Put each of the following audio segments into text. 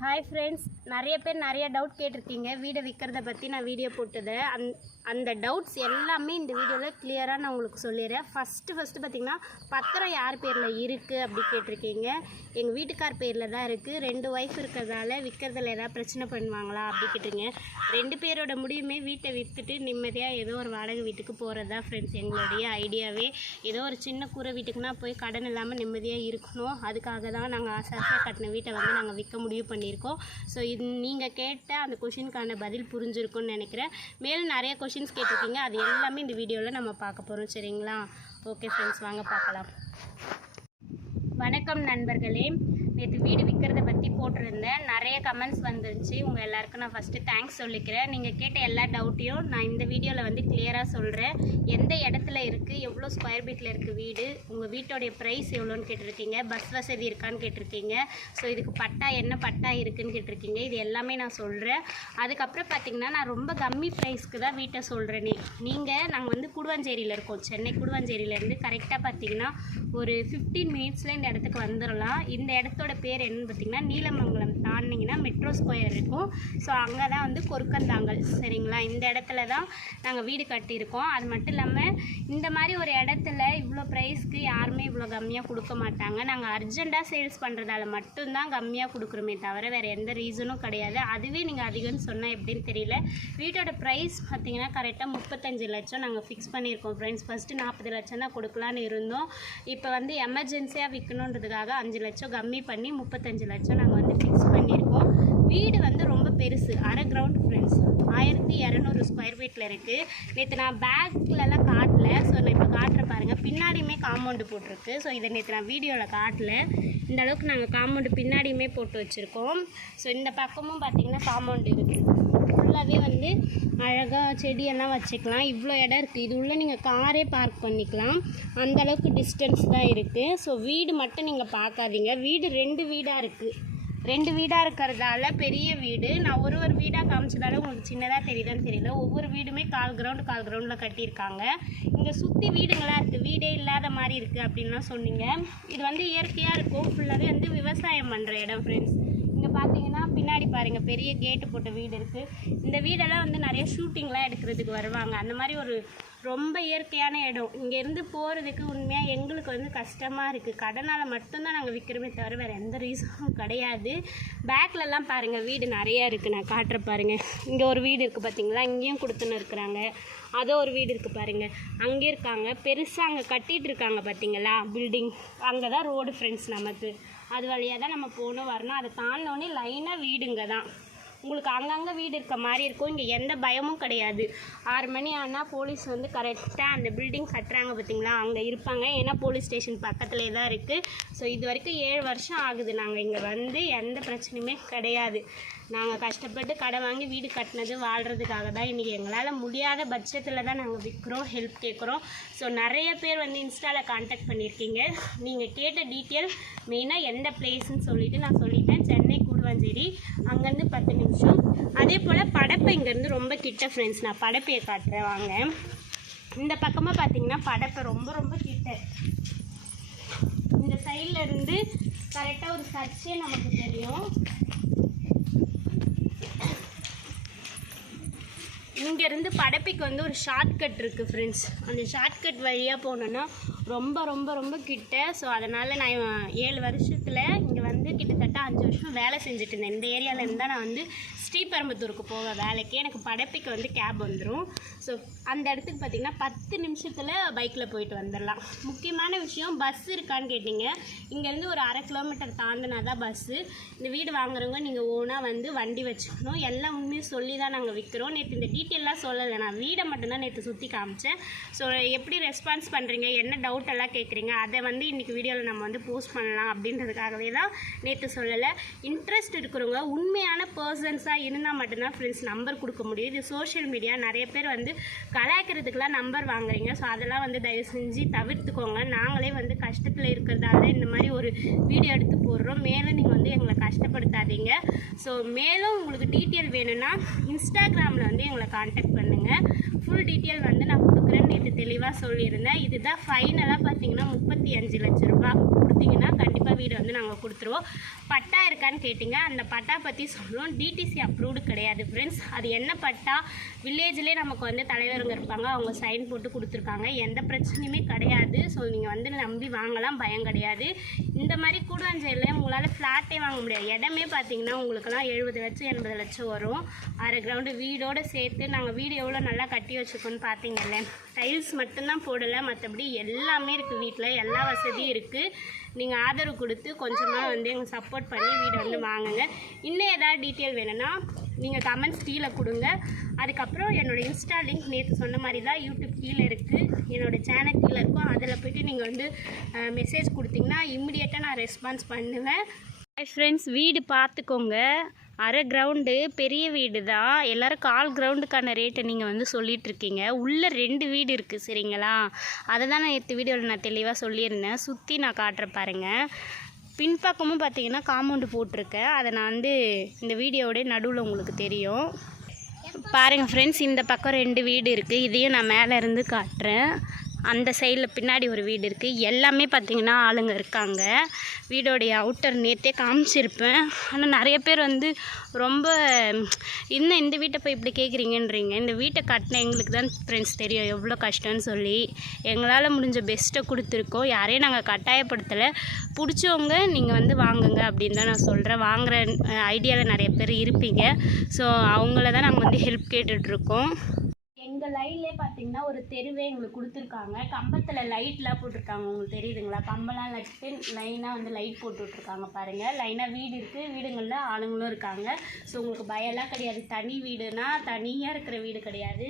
Hi friends நிறைய பேர் நிறைய டவுட் கேட்டிருக்கீங்க. வீடை விற்கிறத பற்றி நான் வீடியோ போட்டது. அந் அந்த டவுட்ஸ் எல்லாமே இந்த வீடியோவில் கிளியராக நான் உங்களுக்கு சொல்லிடுறேன். ஃபஸ்ட்டு ஃபஸ்ட்டு பார்த்தீங்கன்னா பத்திரம் யார் பேரில் இருக்குது அப்படி கேட்டிருக்கீங்க. எங்கள் வீட்டுக்கார் பேரில் தான் இருக்குது ரெண்டு ஒய்ஃப் இருக்கிறதால விற்கிறதுல ஏதாவது பிரச்சனை பண்ணுவாங்களா அப்படி கேட்டிருங்க ரெண்டு பேரோட முடிவுமே வீட்டை விற்றுட்டு நிம்மதியாக ஏதோ ஒரு வாடகை வீட்டுக்கு போகிறது தான் ஃப்ரெண்ட்ஸ் எங்களுடைய ஐடியாவே ஏதோ ஒரு சின்ன கூரை வீட்டுக்குனா போய் கடன் இல்லாமல் நிம்மதியாக இருக்கணும். அதுக்காக தான் நாங்கள் ஆசை ஆசையாக கட்டின வீட்டை வந்து நாங்கள் விற்க முடிவு சொல்லியிருக்கோம். ஸோ இது நீங்கள் கேட்ட அந்த கொஷினுக்கான பதில் புரிஞ்சிருக்கும்னு நினைக்கிறேன். மேலும் நிறைய கொஷின்ஸ் கேட்டிருக்கீங்க. அது எல்லாமே இந்த வீடியோவில் நம்ம பார்க்க போகிறோம் சரிங்களா? ஓகே ஃப்ரெண்ட்ஸ் வாங்க பார்க்கலாம். வணக்கம் நண்பர்களே. நேற்று வீடு விற்கிறத பற்றி போட்டிருந்தேன். நிறைய கமெண்ட்ஸ் வந்துருச்சு. உங்கள் எல்லாருக்கும் நான் ஃபஸ்ட்டு தேங்க்ஸ் சொல்லிக்கிறேன். நீங்கள் கேட்ட எல்லா டவுட்டையும் நான் இந்த வீடியோவில் வந்து கிளியராக சொல்கிறேன் எந்த இடத்துல இருக்குது எவ்வளோ ஸ்கொயர் ஃபீட்டில் இருக்குது வீடு? உங்கள் வீட்டோடைய ப்ரைஸ் எவ்வளோன்னு கேட்டிருக்கீங்க. பஸ் வசதி இருக்கான்னு கேட்டிருக்கீங்க. ஸோ இதுக்கு பட்டா என்ன பட்டா இருக்குன்னு கேட்டிருக்கீங்க. இது எல்லாமே நான் சொல்கிறேன் அதுக்கப்புறம் பார்த்தீங்கன்னா நான் ரொம்ப கம்மி ப்ரைஸ்க்கு தான் வீட்டை சொல்கிறேனே நீங்கள் நாங்கள் வந்து குடுவாஞ்சேரியில் இருக்கோம். சென்னை குடுவாஞ்சேரியிலேருந்து கரெக்டாக பார்த்தீங்கன்னா ஒரு ஃபிஃப்டீன் மினிட்ஸில் இந்த இடத்துக்கு வந்துடலாம் இந்த இடத்தோட பேர் என்னன்னு பார்த்தீங்கன்னா நீலமங்கலம். தாண்டினீங்கன்னா மெட்ரோ ஸ்கொயர் இருக்கும். ஸோ அங்கே தான் வந்து கொருக்கந்தாங்கல். சரிங்களா? இந்த இடத்துல தான் நாங்கள் வீடு கட்டியிருக்கோம். அது மட்டும் இல்லாமல் இந்த மாதிரி ஒரு இடத்துல இவ்வளோ ப்ரைஸ்க்கு யாருமே இவ்வளோ கம்மியாக கொடுக்க மாட்டாங்க. நாங்கள் அர்ஜெண்ட்டாக சேல்ஸ் பண்ணுறதால மட்டும்தான் கம்மியாக கொடுக்குறோமே தவிர வேறு எந்த ரீசனும் கிடையாது. அதுவே நீங்கள் அதிகம்னு சொன்னால் எப்படின்னு தெரியல. வீட்டோட ப்ரைஸ் பார்த்தீங்கன்னா கரெக்டாக முப்பத்தஞ்சு லட்சம் நாங்கள் ஃபிக்ஸ் பண்ணியிருக்கோம் ஃப்ரெண்ட்ஸ் ஃபஸ்ட்டு நாற்பது லட்சம் தான் கொடுக்கலான்னு இருந்தோம். இப்போ வந்து எமர்ஜென்சியாக விற்கணுன்றதுக்காக அஞ்சு லட்சம் கம்மி பண்ணி பண்ணி முப்பத்தஞ்சு லட்சம் நாங்கள் வந்து ஃபிக்ஸ் பண்ணியிருக்கோம். வீடு வந்து ரொம்ப பெருசு. அரை கிரவுண்ட் ஃப்ரெண்ட்ஸ் ஆயிரத்தி இரநூறு ஸ்கொயர் ஃபீட்டில் இருக்குது நேற்று நான் பேக்லலாம் காட்டல. ஸோ நான் இப்போ காட்டுற பாருங்கள் பின்னாடியுமே காம்பவுண்டு போட்டிருக்கு. ஸோ இதை நேற்று நான் வீடியோவில் காட்டல. இந்த அளவுக்கு நாங்கள் காம்பவுண்டு பின்னாடியுமே போட்டு வச்சுருக்கோம். ஸோ இந்த பக்கமும் பார்த்திங்கன்னா காம்பவுண்டு இருக்குது ஃபுல்லாகவே வந்து அழகாக செடியெல்லாம் வச்சுக்கலாம். இவ்வளோ இடம் இருக்குது இது உள்ளே நீங்கள் காரே பார்க் பண்ணிக்கலாம். அந்தளவுக்கு டிஸ்டன்ஸ் தான் இருக்குது ஸோ வீடு மட்டும் நீங்கள் பார்க்காதீங்க. வீடு ரெண்டு வீடாக இருக்குது ரெண்டு வீடாக இருக்கிறதால பெரிய வீடு. நான் ஒரு ஒரு வீடாக காமிச்சதால உங்களுக்கு சின்னதாக தெரியுதான்னு தெரியல. ஒவ்வொரு வீடுமே கால் கிரவுண்டு கால் கிரவுண்டில் கட்டியிருக்காங்க. இங்கே சுற்றி வீடுங்களாக இருக்குது வீடே இல்லாத மாதிரி இருக்குது அப்படின்லாம் சொன்னீங்க. இது வந்து இயற்கையாக இருக்கும். ஃபுல்லாகவே வந்து விவசாயம் பண்ணுற இடம் ஃப்ரெண்ட்ஸ் இங்கே பார்த்தீங்கன்னா பின்னாடி பாருங்கள் பெரிய கேட்டு போட்ட வீடு இருக்குது இந்த வீடெல்லாம் வந்து நிறைய ஷூட்டிங்லாம் எடுக்கிறதுக்கு வருவாங்க. அந்த மாதிரி ஒரு ரொம்ப இயற்கையான இடம். இங்கேருந்து போகிறதுக்கு உண்மையாக எங்களுக்கு வந்து கஷ்டமாக இருக்குது கடனால் மட்டும்தான் நாங்கள் விற்கிறோமே தவிர வேறு எந்த ரீசனும் கிடையாது. பேக்லலாம் பாருங்கள் வீடு நிறையா இருக்குது நான் காட்டுற பாருங்கள் இங்கே ஒரு வீடு இருக்குது பார்த்தீங்களா இங்கேயும் கொடுத்துன்னு இருக்கிறாங்க. அதோ ஒரு வீடு இருக்குது பாருங்கள் அங்கே இருக்காங்க. பெருசாக அங்கே கட்டிகிட்டு இருக்காங்க பார்த்தீங்களா பில்டிங் அங்கே தான் ரோடு ஃப்ரெண்ட்ஸ் நமக்கு. அது வழியாக தான் நம்ம போகணும் வரணும். அதை தாண்டினோடனே லைனாக வீடுங்க தான். உங்களுக்கு அங்கங்கே வீடு இருக்க மாதிரி இருக்கும். இங்கே எந்த பயமும் கிடையாது. ஆறு மணி ஆனால் போலீஸ் வந்து கரெக்டாக அந்த பில்டிங் கட்டுறாங்க பார்த்தீங்களா அங்கே இருப்பாங்க. ஏன்னா போலீஸ் ஸ்டேஷன் பக்கத்துலேயே தான் இருக்குது ஸோ இது வரைக்கும் ஏழு வருஷம் ஆகுது. நாங்கள் இங்கே வந்து எந்த பிரச்சனையுமே கிடையாது. நாங்கள் கஷ்டப்பட்டு கடை வாங்கி வீடு கட்டினது வாழ்கிறதுக்காக தான் இன்றைக்கி எங்களால் முடியாத பட்சத்தில் தான் நாங்கள் விற்கிறோம் ஹெல்ப் கேட்குறோம் ஸோ நிறைய பேர் வந்து இன்ஸ்டாவில் காண்டாக்ட் பண்ணியிருக்கீங்க நீங்கள் கேட்ட டீட்டெயில் மெயினாக எந்த பிளேஸ்ன்னு சொல்லிவிட்டு நான் சொல்லிட்டேன். சென்னை அங்கேருந்து பத்து நிமிஷம். அதே போல் படப்பை இங்கேருந்து ரொம்ப கிட்ட ஃப்ரெண்ட்ஸ் நான் படப்பையை காட்டுறேன் வாங்க. இந்த பக்கமாக பார்த்தீங்கன்னா படப்பை ரொம்ப ரொம்ப கிட்ட. இந்த சைடில் இருந்து கரெக்டாக ஒரு சர்ச்சே நமக்கு தெரியும். இங்கேருந்து படப்பைக்கு வந்து ஒரு ஷார்ட்கட் இருக்குது ஃப்ரெண்ட்ஸ் அந்த ஷார்ட்கட் வழியாக போனோன்னா ரொம்ப ரொம்ப ரொம்ப கிட்ட. ஸோ அதனால் நான் ஏழு வருஷத்தில் இங்கே வந்து கிட்டத்தட்ட அஞ்சு வருஷம் வேலை செஞ்சுட்டு இருந்தேன். இந்த ஏரியாவில் இருந்தால் நான் வந்து ஸ்ரீபெரும்புத்தூருக்கு போவேன் வேலைக்கு எனக்கு படப்பைக்கு வந்து கேப் வந்துடும் ஸோ அந்த இடத்துக்கு பார்த்திங்கன்னா பத்து நிமிஷத்தில் பைக்கில் போயிட்டு வந்துடலாம் முக்கியமான விஷயம் பஸ் இருக்கான்னு கேட்டிங்க. இங்கேருந்து ஒரு அரை கிலோமீட்டர் தாண்டினா தான் பஸ்ஸு இந்த வீடு வாங்குறவங்க நீங்கள் ஓனாக வந்து வண்டி வச்சுக்கணும். எல்லாம் உண்மையும் சொல்லி தான் நாங்கள் விற்கிறோம் நேற்று இந்த டீட்டெயிலாக சொல்லலை. நான் வீடை மட்டும்தான் நேற்று சுற்றி காமிச்சேன். ஸோ எப்படி ரெஸ்பான்ஸ் பண்ணுறீங்க என்ன டவுட் எல்லாம் கேட்குறீங்க அதை வந்து இன்றைக்கி வீடியோவில் நம்ம வந்து போஸ்ட் பண்ணலாம் அப்படின்றதுக்காகவே தான் நேற்று சொல்லலை. இன்ட்ரெஸ்ட் இருக்கிறவங்க உண்மையான பர்சன்ஸாக இருந்தால் மட்டும்தான் ஃப்ரெண்ட்ஸ் நம்பர் கொடுக்க முடியும். இது சோஷியல் மீடியா நிறைய பேர் வந்து கலாய்க்கிறதுக்கெலாம் நம்பர் வாங்குறீங்க. ஸோ அதெல்லாம் வந்து தயவு செஞ்சு தவிர்த்துக்கோங்க. நாங்களே வந்து கஷ்டத்தில் இருக்கிறதால இந்த மாதிரி ஒரு வீடியோ எடுத்து போடுறோம். மேலும் நீங்கள் வந்து எங்களை கஷ்டப்படுத்தாதீங்க. ஸோ மேலும் உங்களுக்கு டீட்டெயில் வேணும்னா இன்ஸ்டாகிராமில் வந்து எங்களை காண்டாக்ட் பண்ணுங்கள் ஃபுல் டீட்டெயில் வந்து நான் கொடுக்குறேன்னு சொல்லியிருந்தேன். இதுதான் ஃபைனலாக பார்த்தீங்கன்னா முப்பத்தி அஞ்சு லட்ச ரூபாய் கொடுத்தீங்கன்னா கண்டிப்பாக வீடு வந்து நாங்கள் கொடுத்துருவோம். பட்டா இருக்கான்னு கேட்டிங்க. அந்த பட்டா பற்றி சொல்கிறோம் டிடிசி அப்ரூவ்டு கிடையாது ஃப்ரெண்ட்ஸ் அது என்ன பட்டா? வில்லேஜ்லேயே நமக்கு வந்து தலைவருங்க இருப்பாங்க. அவங்க சைன் போட்டு கொடுத்துருக்காங்க. எந்த பிரச்சனையுமே கிடையாது. ஸோ நீங்கள் வந்து நம்பி வாங்கலாம். பயம் கிடையாது. இந்த மாதிரி கூடுவாஞ்சேரியில் உங்களால் ஃப்ளாட்டே வாங்க முடியாது. இடமே பார்த்தீங்கன்னா உங்களுக்குலாம் எழுபது லட்சம் எண்பது லட்சம் வரும். அரை கிரவுண்டு வீடோடு சேர்த்து நாங்கள் வீடு எவ்வளோ நல்லா கட்டி வச்சுருக்கோன்னு பார்த்தீங்கல்ல டைல்ஸ் மட்டும் மட்டும்தான் போடலை. மற்றபடி எல்லாமே இருக்குது வீட்டில் எல்லா வசதியும் இருக்குது நீங்கள் ஆதரவு கொடுத்து கொஞ்சமாக வந்து எங்களுக்கு சப்போர்ட் பண்ணி வீடு வந்து வாங்குங்க. இன்னும் ஏதாவது டீட்டெயில் வேணும்னா நீங்கள் கமெண்ட்ஸ் கீழே கொடுங்க. அதுக்கப்புறம் என்னோட இன்ஸ்டா லிங்க் நேற்று சொன்ன மாதிரி தான் யூடியூப் கீழே இருக்குது என்னோட சேனல் கீழே இருக்கும். அதில் போய்ட்டு நீங்கள் வந்து மெசேஜ் கொடுத்தீங்கன்னா இம்மிடியேட்டாக நான் ரெஸ்பான்ஸ் பண்ணுவேன். ஃப்ரெண்ட்ஸ் வீடு பார்த்துக்கோங்க. அரை கிரவுண்டு பெரிய வீடு தான் எல்லோரும் கால் கிரவுண்டுக்கான ரேட்டை நீங்கள் வந்து சொல்லிகிட்ருக்கீங்க உள்ளே ரெண்டு வீடு இருக்குது சரிங்களா? அதை தான் நான் எடுத்து வீடியோவில் நான் தெளிவாக சொல்லியிருந்தேன். சுற்றி நான் காட்டுற பாருங்கள் பின்பக்கமும் பார்த்தீங்கன்னா காம்பவுண்டு போட்டிருக்கேன். அதை நான் வந்து இந்த வீடியோவோட நடுவில் உங்களுக்கு தெரியும். பாருங்கள் ஃப்ரெண்ட்ஸ் இந்த பக்கம் ரெண்டு வீடு இருக்குது இதையும் நான் மேலே இருந்து காட்டுறேன். அந்த சைடில் பின்னாடி ஒரு வீடு இருக்குது எல்லாமே பார்த்தீங்கன்னா ஆளுங்க இருக்காங்க. வீடோடைய அவுட்டர் நேற்றே காமிச்சிருப்பேன். ஆனால் நிறைய பேர் வந்து ரொம்ப இன்னும் இந்த வீட்டை போய் இப்படி கேட்குறீங்கன்றீங்க இந்த வீட்டை கட்டின எங்களுக்கு தான் ஃப்ரெண்ட்ஸ் தெரியும். எவ்வளோ கஷ்டம்னு சொல்லி. எங்களால் முடிஞ்ச பெஸ்ட்டை கொடுத்துருக்கோம். யாரையும் நாங்கள் கட்டாயப்படுத்தலை. பிடிச்சவங்க நீங்கள் வந்து வாங்குங்க அப்படின்னு தான் நான் சொல்கிறேன் வாங்குகிற ஐடியாவில் நிறைய பேர் இருப்பீங்க. ஸோ அவங்கள தான் நாங்கள் வந்து ஹெல்ப் கேட்டுட்ருக்கோம் எங்கள் லைன்லேயே பார்த்தீங்கன்னா ஒரு தெருவே எங்களுக்கு கொடுத்துருக்காங்க. கம்பத்தில் லைட்லாம் போட்டிருக்காங்க. உங்களுக்கு தெரியுதுங்களா? கம்பெல்லாம் நட்டு லைனாக வந்து லைட் போட்டு விட்ருக்காங்க பாருங்கள் லைனாக வீடு இருக்குது வீடுங்களில் ஆளுங்களும் இருக்காங்க. ஸோ உங்களுக்கு பயம்லாம் கிடையாது. தனி வீடுனா தனியாக இருக்கிற வீடு கிடையாது.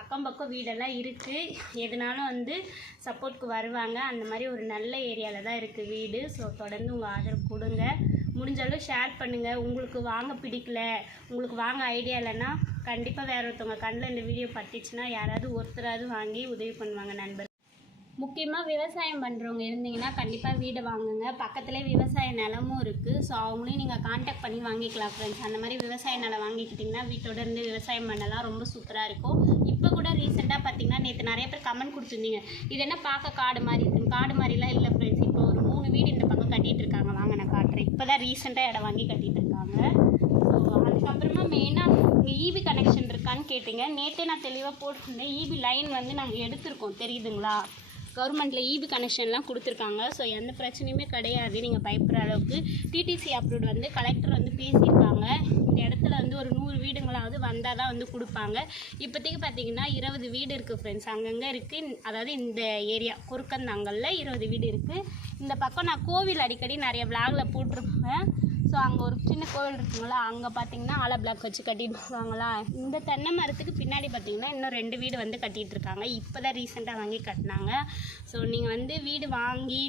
அக்கம் பக்கம் வீடெல்லாம் இருக்குது எதுனாலும் வந்து சப்போர்ட்க்கு வருவாங்க. அந்த மாதிரி ஒரு நல்ல ஏரியாவில் தான் இருக்குது வீடு. ஸோ தொடர்ந்து உங்கள் ஆதரவு கொடுங்க. முடிஞ்ச அளவு ஷேர் பண்ணுங்கள் உங்களுக்கு வாங்க பிடிக்கல உங்களுக்கு வாங்க ஐடியா இல்லைன்னா கண்டிப்பாக வேற ஒருத்தவங்க கண்ணில் இந்த வீடியோ பட்டுச்சுன்னா யாராவது ஒருத்தராவது வாங்கி உதவி பண்ணுவாங்க நண்பர். முக்கியமாக விவசாயம் பண்ணுறவங்க இருந்தீங்கன்னா கண்டிப்பாக வீடு வாங்குங்க. பக்கத்துலேயே விவசாய நிலமும் இருக்குது ஸோ அவங்களையும் நீங்கள் காண்டாக்ட் பண்ணி வாங்கிக்கலாம் ஃப்ரெண்ட்ஸ் அந்த மாதிரி விவசாய நிலம் வாங்கிக்கிட்டிங்கன்னா வீட்டோட இருந்து விவசாயம் பண்ணலாம். ரொம்ப சூப்பராக இருக்கும். இப்போ கூட ரீசெண்டாக பார்த்தீங்கன்னா நேற்று நிறைய பேர் கமெண்ட் கொடுத்துருந்தீங்க. இது என்ன பார்க்க காடு மாதிரி இருக்குன்னு காடு மாதிரிலாம் இல்லை ஃப்ரெண்ட்ஸ் இப்போ ஒரு மூணு வீடு இந்த பக்கம் கட்டிகிட்டு இருக்காங்க. வாங்க நான் காட்டுறேன். இப்போ தான் ரீசெண்டாக இடம் வாங்கி கட்டிகிட்டு இருக்காங்க. அதுக்கப்புறமா மெயினாக இங்கே இபி கனெக்ஷன் இருக்கான்னு கேட்டிங்க. நேற்றே நான் தெளிவாக போட்டிருந்தேன். ஈபி லைன் வந்து நாங்கள் எடுத்திருக்கோம். தெரியுதுங்களா? கவர்மெண்ட்டில் ஈபி கனெக்ஷன்லாம் கொடுத்துருக்காங்க. ஸோ எந்த பிரச்சனையுமே கிடையாது. நீங்கள் பயப்படுற அளவுக்கு டிடிசி அப்ரூவ் வந்து கலெக்டர் வந்து பேசியிருக்காங்க. இந்த இடத்துல வந்து ஒரு நூறு வீடுங்களாவது வந்தால் தான் வந்து கொடுப்பாங்க. இப்போதைக்கு பார்த்தீங்கன்னா இருபது வீடு இருக்குது ஃப்ரெண்ட்ஸ் அங்கங்கே இருக்குது அதாவது இந்த ஏரியா குறுக்கந்தாங்கல்ல இருபது வீடு இருக்குது இந்த பக்கம் நான் கோவில் அடிக்கடி நிறைய விளாகில் போட்டிருப்பேன். ஸோ அங்கே ஒரு சின்ன கோவில் இருக்குங்களா? அங்கே பார்த்தீங்கன்னா ஆல பிளாக் வச்சு கட்டிட்டு இருக்காங்களா இந்த தென்னை மரத்துக்கு பின்னாடி பார்த்தீங்கன்னா இன்னும் ரெண்டு வீடு வந்து கட்டிகிட்டு இருக்காங்க இப்போ தான் ரீசெண்டாக வாங்கி கட்டினாங்க. ஸோ நீங்கள் வந்து வீடு வாங்கி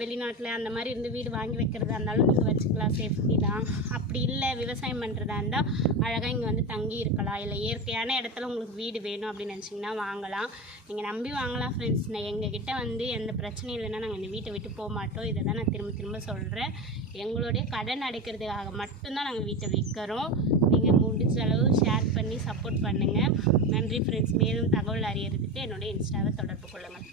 வெளிநாட்டில் அந்த மாதிரி இருந்து வீடு வாங்கி வைக்கிறதா இருந்தாலும் நீங்கள் வச்சுக்கலாம். சேஃப்டி தான். அப்படி இல்லை விவசாயம் பண்ணுறதா இருந்தால் அழகாக இங்கே வந்து தங்கி இருக்கலாம். இல்லை இயற்கையான இடத்துல உங்களுக்கு வீடு வேணும் அப்படின்னு நினச்சிங்கன்னா வாங்கலாம். நீங்கள் நம்பி வாங்கலாம் ஃப்ரெண்ட்ஸ் நான் எங்ககிட்ட வந்து எந்த பிரச்சனையும் இல்லைன்னா நாங்கள் இந்த வீட்டை விட்டு போக மாட்டோம். இதை தான் நான் திரும்ப திரும்ப சொல்கிறேன் எங்களுடைய கடை கடன் அடைக்கிறதுக்காக மட்டும்தான் நாங்கள் வீட்டை விற்கிறோம் நீங்கள் முடிஞ்ச அளவு ஷேர் பண்ணி சப்போர்ட் பண்ணுங்கள் நன்றி ஃப்ரெண்ட்ஸ் மேலும் தகவல் அறியறதுக்கு என்னுடைய இன்ஸ்டாவை தொடர்பு கொள்ளுங்கள்.